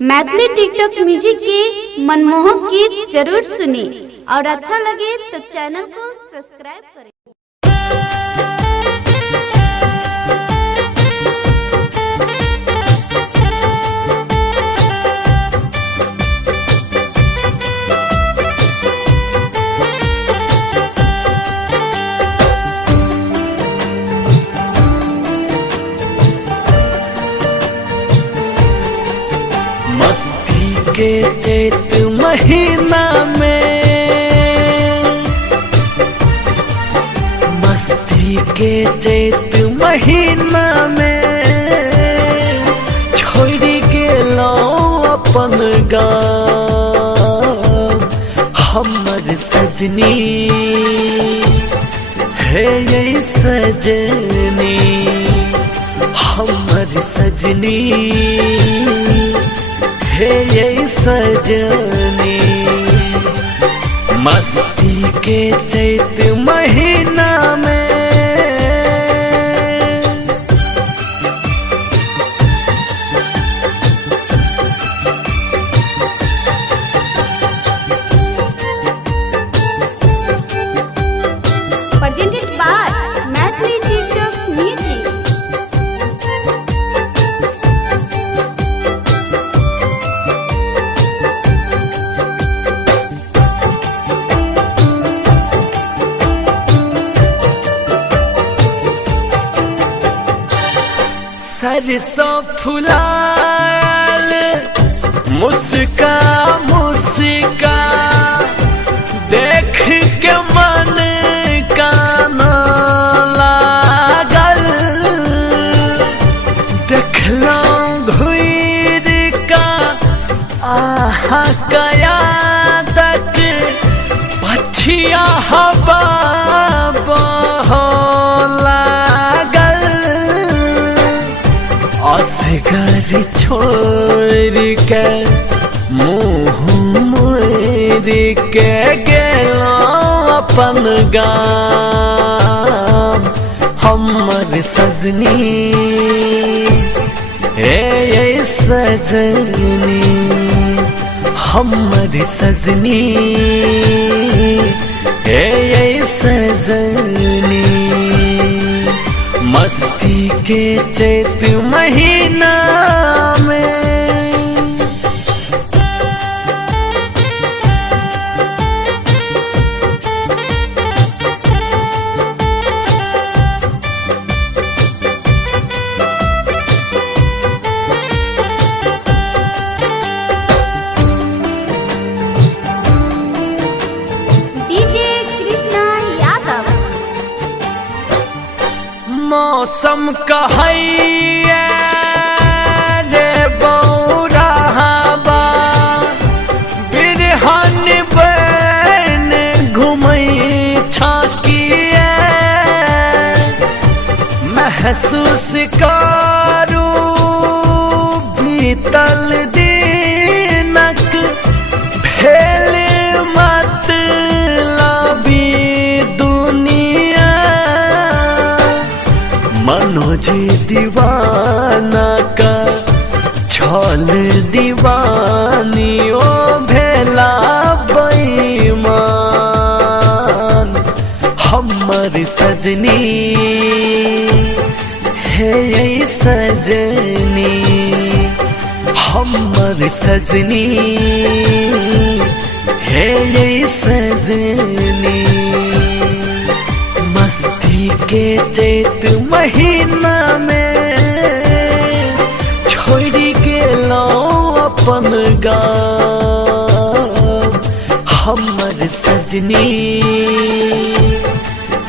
Maithili TikTok music के मनमोहक गीत जरूर सुने और अच्छा लगे तो चैनल को सब्सक्राइब करें। मस्ती के चैत महीना में, मस्ती के चैत महीना में छोड़ी गेलो अपन गाँव। हमर सजनी है ये सजनी, हमर सजनी हे ये सजनी। मस्ती के चैत महीना में presented by Maithili TikTok music. सरसों फुलाल मुस्का मुस्का देख के मन काना लागल। देखलौं घुर का आहा कया तक पछिया हवा असगर छोड़ के मुँह मोड़ के गेलो अपन गाँव। हमर सजनी हे ये सजनी, हमर सजनी हे ये सजनी। मस्ती के चैत महीना में डीजे कृष्णा यादव। मौसम कहैया रे बौराबा बिरहन बन घुमै छकिया। महसूस करू बीतल दिनक भेल मतलबी दुनिया। मनोज दीवाना का छल दीवानी ओ भेला बेईमान। हमर सजनी हे ये सजनी, हमर सजनी हे ये सजनी। मस्ती के चैत महीना में छोड़ी गेलो अपन गाँव। हमर सजनी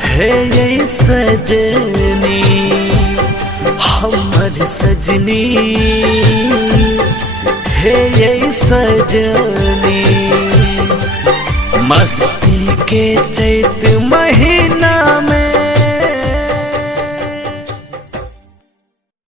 हे ये सजनी, हमर सजनी हे ये सजनी। मस्ती के चैत महीना